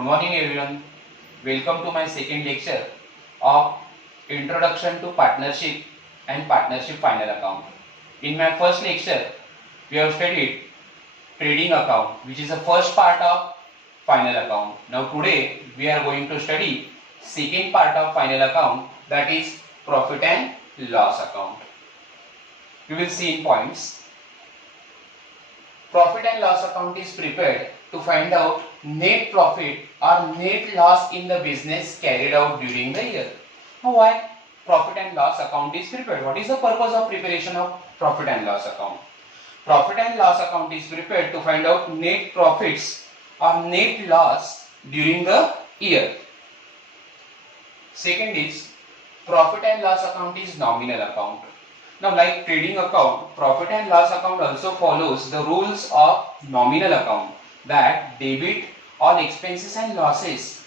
Good morning everyone. Welcome to my second lecture of Introduction to Partnership and Partnership Final Account. In my first lecture, we have studied trading account, which is the first part of final account. Now today we are going to study second part of final account, that is profit and loss account. You will see in points. Profit and loss account is prepared to find out net profit or net loss in the business carried out during the year. Now why profit and loss account is prepared? What is the purpose of preparation of profit and loss account? Profit and loss account is prepared to find out net profits or net loss during the year. Second is profit and loss account is nominal account. Now like trading account, profit and loss account also follows the rules of nominal account, that debit all expenses and losses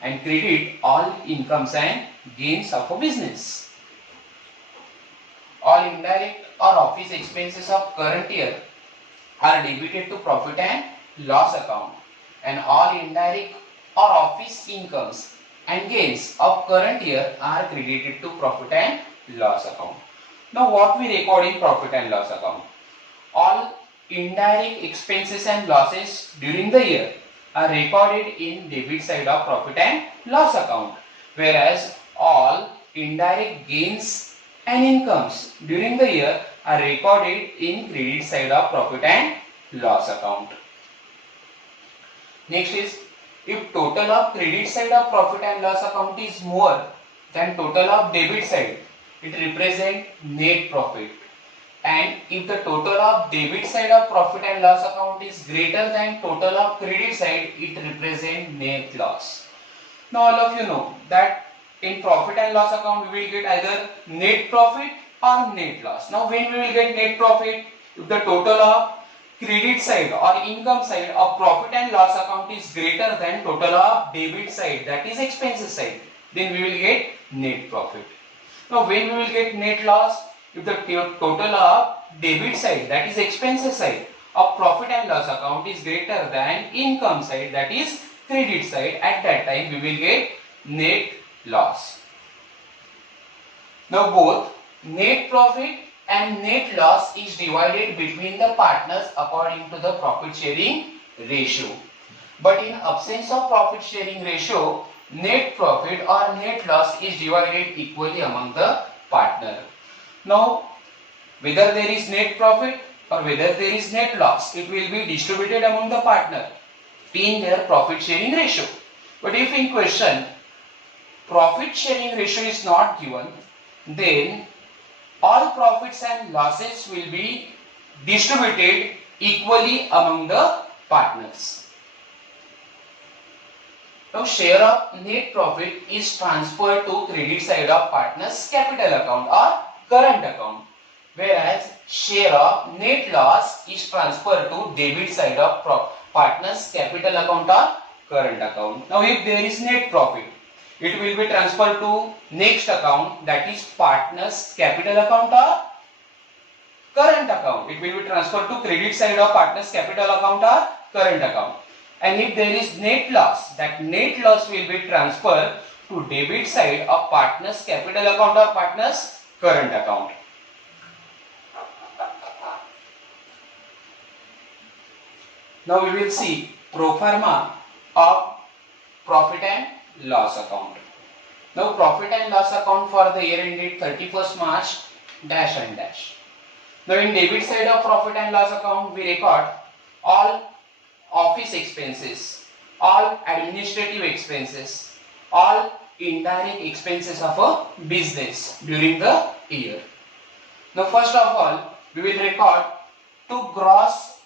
and credit all incomes and gains of a business. All indirect or office expenses of current year are debited to profit and loss account, and all indirect or office incomes and gains of current year are credited to profit and loss account. Now what we record in profit and loss account? All indirect expenses and losses during the year are recorded in debit side of profit and loss account, whereas all indirect gains and incomes during the year are recorded in credit side of profit and loss account. Next is, if total of credit side of profit and loss account is more than total of debit side, it represents net profit, and if the total of debit side of profit and loss account is greater than total of credit side, it represents net loss. Now all of you know that in profit and loss account we will get either net profit or net loss. Now when we will get net profit? If the total of credit side or income side of profit and loss account is greater than total of debit side, that is expenses side, then we will get net profit. Now when we will get net loss? If the total of debit side, that is expenses side of profit and loss account is greater than income side, that is credit side, at that time we will get net loss. Now both net profit and net loss is divided between the partners according to the profit sharing ratio. But in absence of profit sharing ratio, net profit or net loss is divided equally among the partner. Now whether there is net profit or whether there is net loss, it will be distributed among the partner in their profit sharing ratio. But if in question profit sharing ratio is not given, then all profits and losses will be distributed equally among the partners. Now share of net profit is transferred to credit side of partners capital account or current account, whereas share of net loss is transferred to debit side of partners capital account or current account. Now if there is net profit, it will be transferred to next account, that is partners capital account or current account. It will be transferred to credit side of partners capital account or current account. And if there is net loss, that net loss will be transferred to debit side of partners capital account or partners current account. Now we will see pro forma of profit and loss account. Now profit and loss account for the year ended 31st March dash and dash. Now in debit side of profit and loss account we record all office expenses, all administrative expenses, all indirect expenses of a business during the year. Now first of all we will record to gross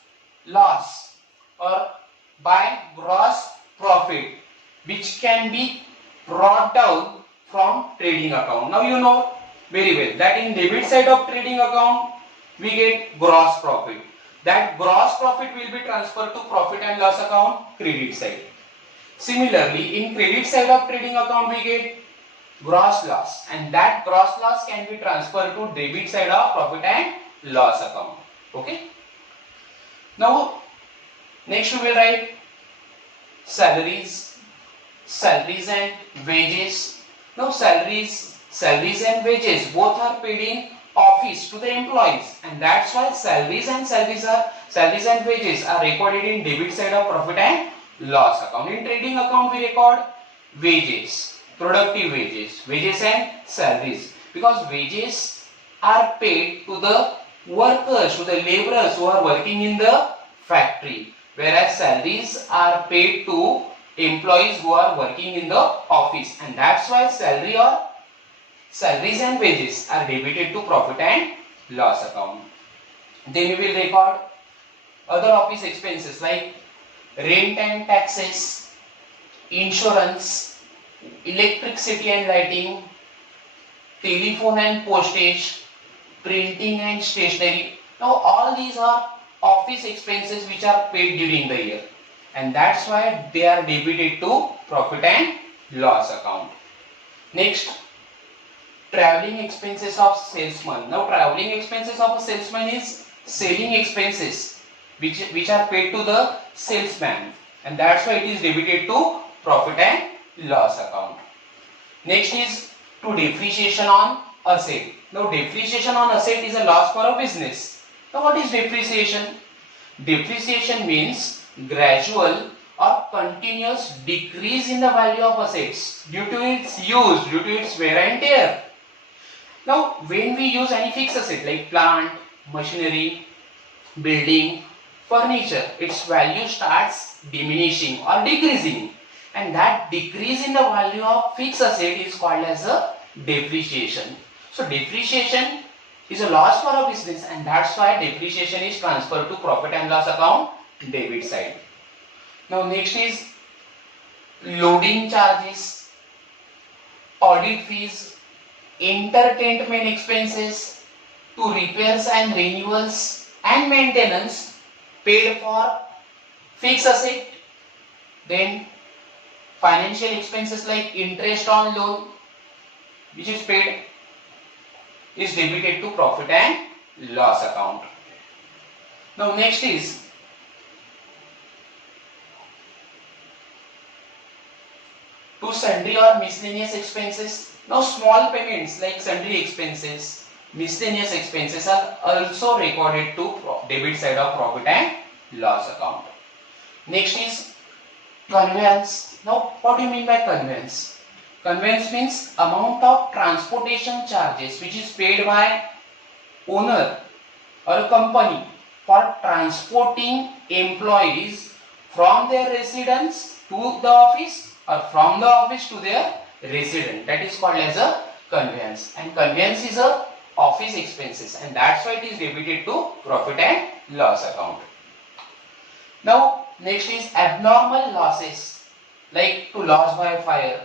loss or by gross profit, which can be brought down from trading account. Now you know very well that in debit side of trading account we get gross profit. That gross profit will be transferred to profit and loss account credit side. Similarly, in credit side of trading account we get gross loss, and that gross loss can be transferred to debit side of profit and loss account. Okay. Now next we will write salaries, salaries and wages. Now salaries and wages both are paid in office to the employees, and that's why salaries and wages are recorded in debit side of profit and loss account. In trading account we record wages, productive wages and salaries, because wages are paid to the workers, to the laborers who are working in the factory, whereas salaries are paid to employees who are working in the office, and that's why salaries and wages are debited to profit and loss account. Then we will record other office expenses like rent and taxes, insurance, electricity and lighting, telephone and postage, printing and stationery. Now all these are office expenses which are paid during the year, and that's why they are debited to profit and loss account. Next, traveling expenses of salesman. Now traveling expenses of a salesman is selling expenses which are paid to the salesman, and that's why it is debited to profit and loss account. Next is to depreciation on asset. Now depreciation on asset is a loss for a business. Now what is depreciation? Depreciation means gradual or continuous decrease in the value of assets due to its use, due to its wear and tear. Now when we use any fixed asset like plant, machinery, building, furniture, its value starts diminishing or decreasing, and that decrease in the value of fixed asset is called as a depreciation. So depreciation is a loss for a business, and that's why depreciation is transferred to profit and loss account debit side. Now next is loading charges, audit fees, entertainment expenses, to repairs and renewals and maintenance paid for fixed asset. Then financial expenses like interest on loan which is paid is debited to profit and loss account. Now next is to sundry or miscellaneous expenses. Now small payments like sundry expenses, miscellaneous expenses are also recorded to debit side of profit and loss account. Next is conveyance. Now what do you mean by conveyance? Conveyance means amount of transportation charges which is paid by owner or a company for transporting employees from their residence to the office or from the office to their residence. That is called as a conveyance, and conveyance is a office expenses, and that's why it is debited to profit and loss account. Now next is abnormal losses like to loss by fire,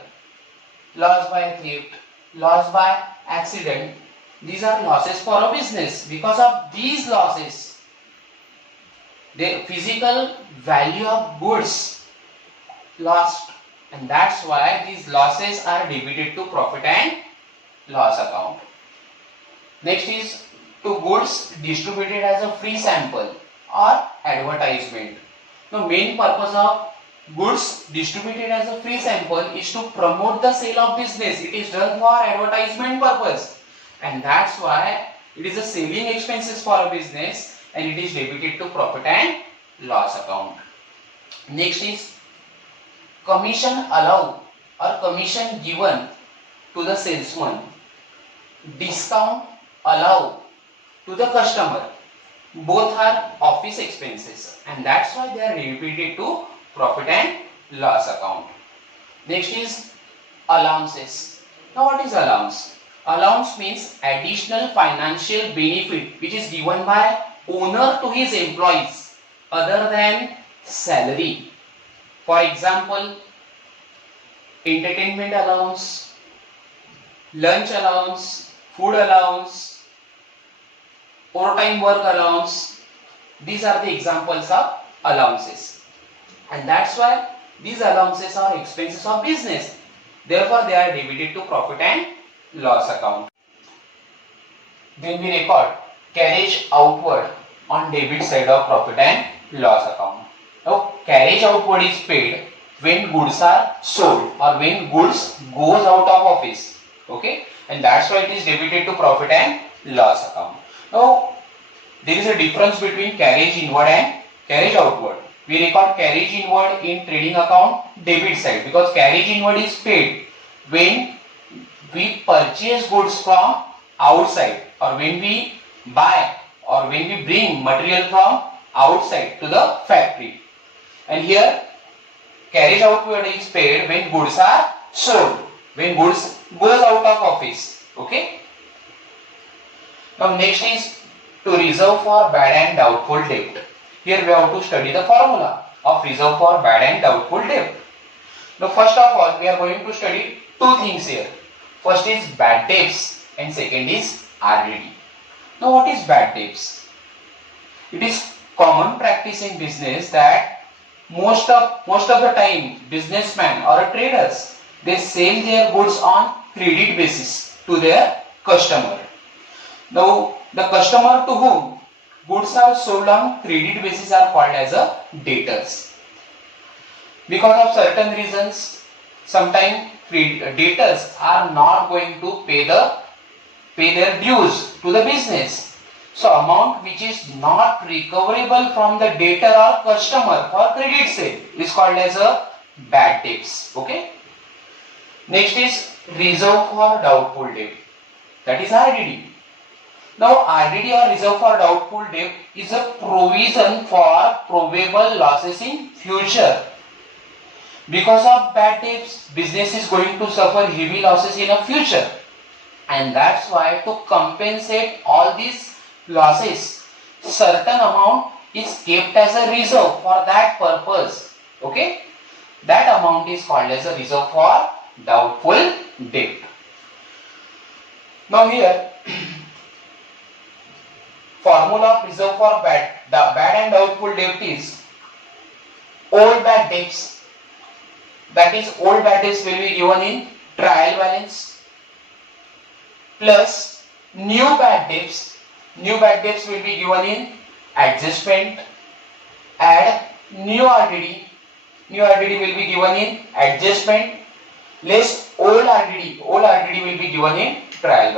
loss by theft, loss by accident. These are losses for a business. Because of these losses, the physical value of goods lost, and that's why these losses are debited to profit and loss account. Next is to goods distributed as a free sample or advertisement. The main purpose of goods distributed as a free sample is to promote the sale of business. It is done for advertisement purpose, and that's why it is a selling expenses for a business, and it is debited to profit and loss account. Next is commission allowed or commission given to the salesman, discount allowed to the customer. Both are office expenses, and that's why they are debited to profit and loss account. Next is allowances. Now what is allowance? Allowance means additional financial benefit which is given by owner to his employees other than salary. For example, entertainment allowance, lunch allowance, food allowance, overtime work allowance. These are the examples of allowances, and that's why these allowances are expenses of business. Therefore, they are debited to profit and loss account. Then we record carriage outward on debit side of profit and loss account. Now, carriage outward is paid when goods are sold or when goods goes out of office. Okay, and that's why it is debited to profit and loss account. Now there is a difference between carriage inward and carriage outward. We record carriage inward in trading account debit side because carriage inward is paid when we purchase goods from outside or when we buy or when we bring material from outside to the factory. And here carriage outward is paid when goods are sold, when goods goes out of office. Okay. Now next is to reserve for bad and doubtful debt. Here we have to study the formula of reserve for bad and doubtful debt. Now first of all we are going to study two things here. First is bad debts and second is RDD. Now what is bad debts? It is common practice in business that most of the time businessmen or traders, they sell their goods on credit basis to their customer. Now the customer to whom goods are sold on credit basis are called as a debtors. Because of certain reasons, sometimes debtors are not going to pay their dues to the business. So amount which is not recoverable from the debtor or customer for credit sale is called as a bad debts. Okay. Next is reserve for doubtful debt. That is RDD. Now RDD or reserve for doubtful debt is a provision for probable losses in future. Because of bad debts, business is going to suffer heavy losses in the future, and that's why to compensate all these losses, certain amount is kept as a reserve for that purpose. Okay, that amount is called as a reserve for doubtful debt. Now here formula of reserve for bad and doubtful debt is old bad debts. That is, old bad debts will be given in trial balance plus new bad debts. New bad debts will be given in adjustment. Add new RDD. New RDD will be given in adjustment less old RDD. Old RDD will be given in trial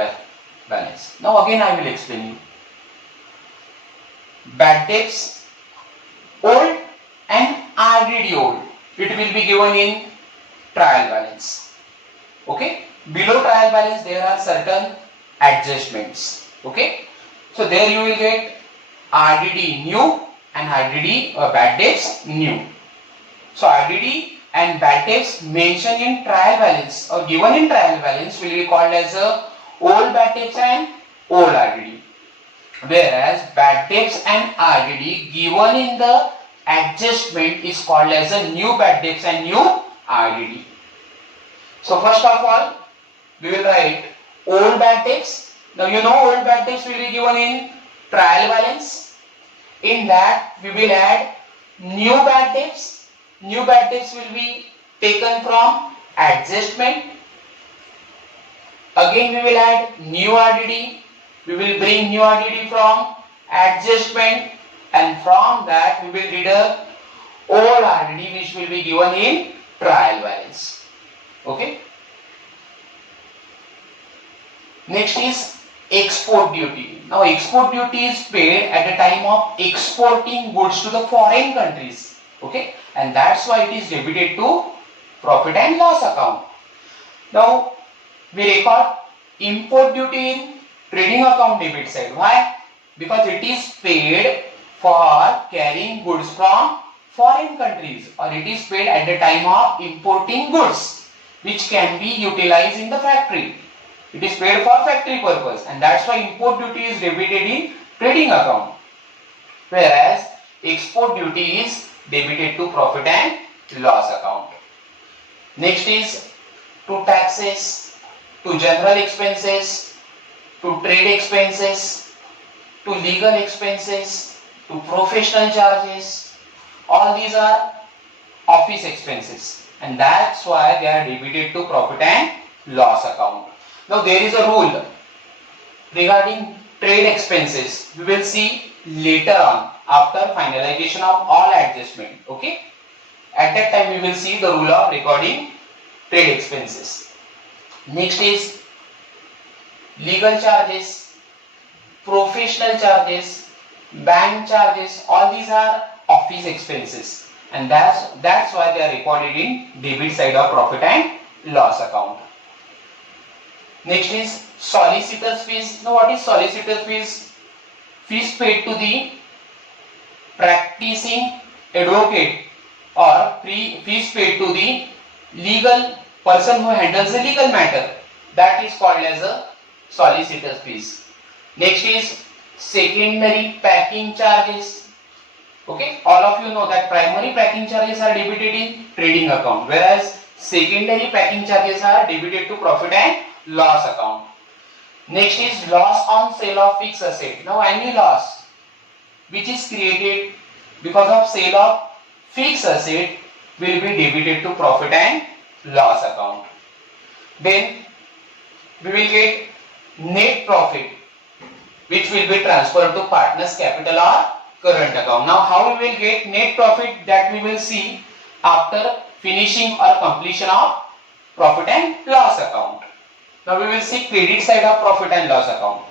balance. Now again I will explain you. Bad debts old and RDD old. It will be given in trial balance. Okay. Below trial balance there are certain adjustments. Okay. So there you will get RDD new and RDD bad debts new. So RDD and bad debts mentioned in trial balance or given in trial balance will be called as a old bad debts and old RDD. Whereas bad debts and RDD given in the adjustment is called as a new bad debts and new RDD. So first of all we will write old bad debts. Now you know old bad debts will be given in trial balance. In that we will add new bad debts. New bad debts will be taken from adjustment. Again we will add new RDD. We will bring new RDD from adjustment, and from that we will deduct old RDD which will be given in trial balance. Okay. Next is export duty. Now export duty is paid at the time of exporting goods to the foreign countries. Okay, and that's why it is debited to profit and loss account. Now we record import duty in trading account debit side. Why? Because it is paid for carrying goods from foreign countries, or it is paid at the time of importing goods which can be utilized in the factory. It is paid for factory purpose, and that's why import duty is debited in trading account, whereas export duty is debited to profit and loss account. Next is to taxes, to general expenses, to trade expenses, to legal expenses, to professional charges. All these are office expenses, and that's why they are debited to profit and loss account. Now there is a rule regarding trade expenses. We will see later on after finalization of all adjustment. Okay. At that time we will see the rule of recording trade expenses. Next is legal charges, professional charges, bank charges. All these are office expenses, and that's why they are recorded in debit side of profit and loss account. Next is solicitor's fees. Now what is solicitor's fees? Fees paid to the practicing advocate or fees paid to the legal person who handles the legal matter. That is called as a solicitor's fees. Next is secondary packing charges. Okay, all of you know that primary packing charges are debited in trading account, whereas secondary packing charges are debited to profit and loss account. Next is loss on sale of fixed asset. Now any loss which is created because of sale of fixed asset will be debited to profit and loss account. Then we will get net profit, which will be transferred to partners capital or current account. Now how we will get net profit, that we will see after finishing or completion of profit and loss account. Now we will see credit side of profit and loss account.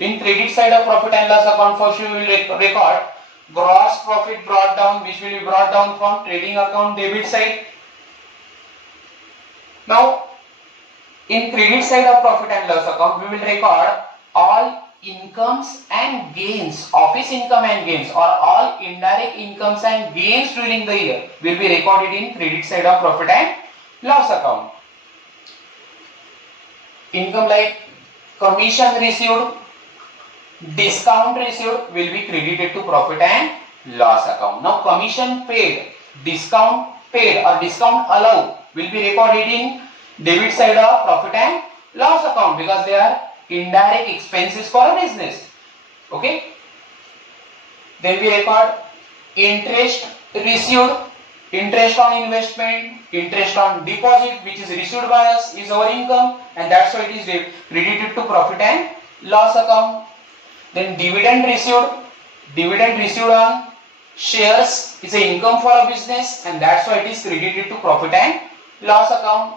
In credit side of profit and loss account, first we will record gross profit brought down, which will be brought down from trading account debit side. Now in credit side of profit and loss account, we will record all incomes and gains, office income and gains, or all indirect incomes and gains during the year will be recorded in credit side of profit and loss account. Income like commission received, discount received will be credited to profit and loss account. Now commission paid, discount paid or discount allowed will be recorded in debit side of profit and loss account because they are indirect expenses for a business. Okay. Then we record interest received, interest on investment, interest on deposit which is received by us is our income, and that's why it is credited to profit and loss account. Then dividend received on shares is an income for a business, and that's why it is credited to profit and loss account.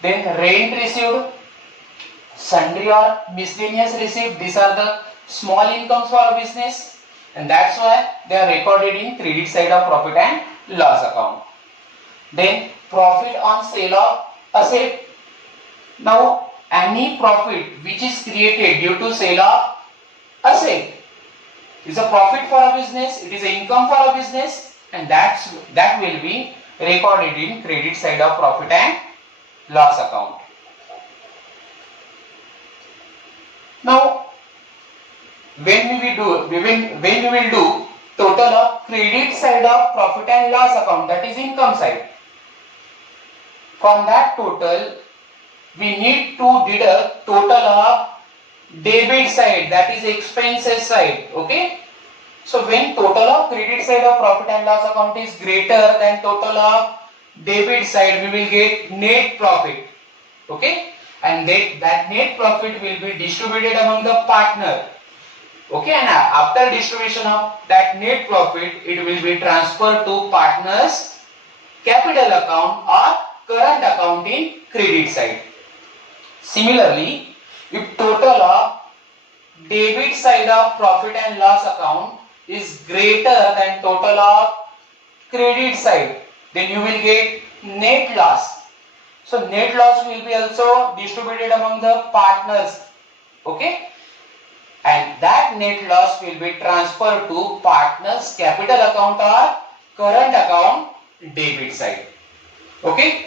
Then rent received, sundry or miscellaneous received, these are the small incomes for a business, and that's why they are recorded in credit side of profit and loss account. Then profit on sale of asset. Now any profit which is created due to sale of asset is a profit for a business, it is an income for a business, and that will be recorded in credit side of profit and loss account. Now when we will do total of credit side of profit and loss account, that is income side, from that total we need to deduct total of debit side, that is expenses side. Okay, so when total of credit side of profit and loss account is greater than total of debit side, we will get net profit. Okay, and that net profit will be distributed among the partner. Okay, and after distribution of that net profit, it will be transferred to partners capital account or current account in credit side. Similarly, if total of debit side of profit and loss account is greater than total of credit side, then you will get net loss. So net loss will be also distributed among the partners. Okay, and that net loss will be transferred to partners capital account or current account debit side. Okay.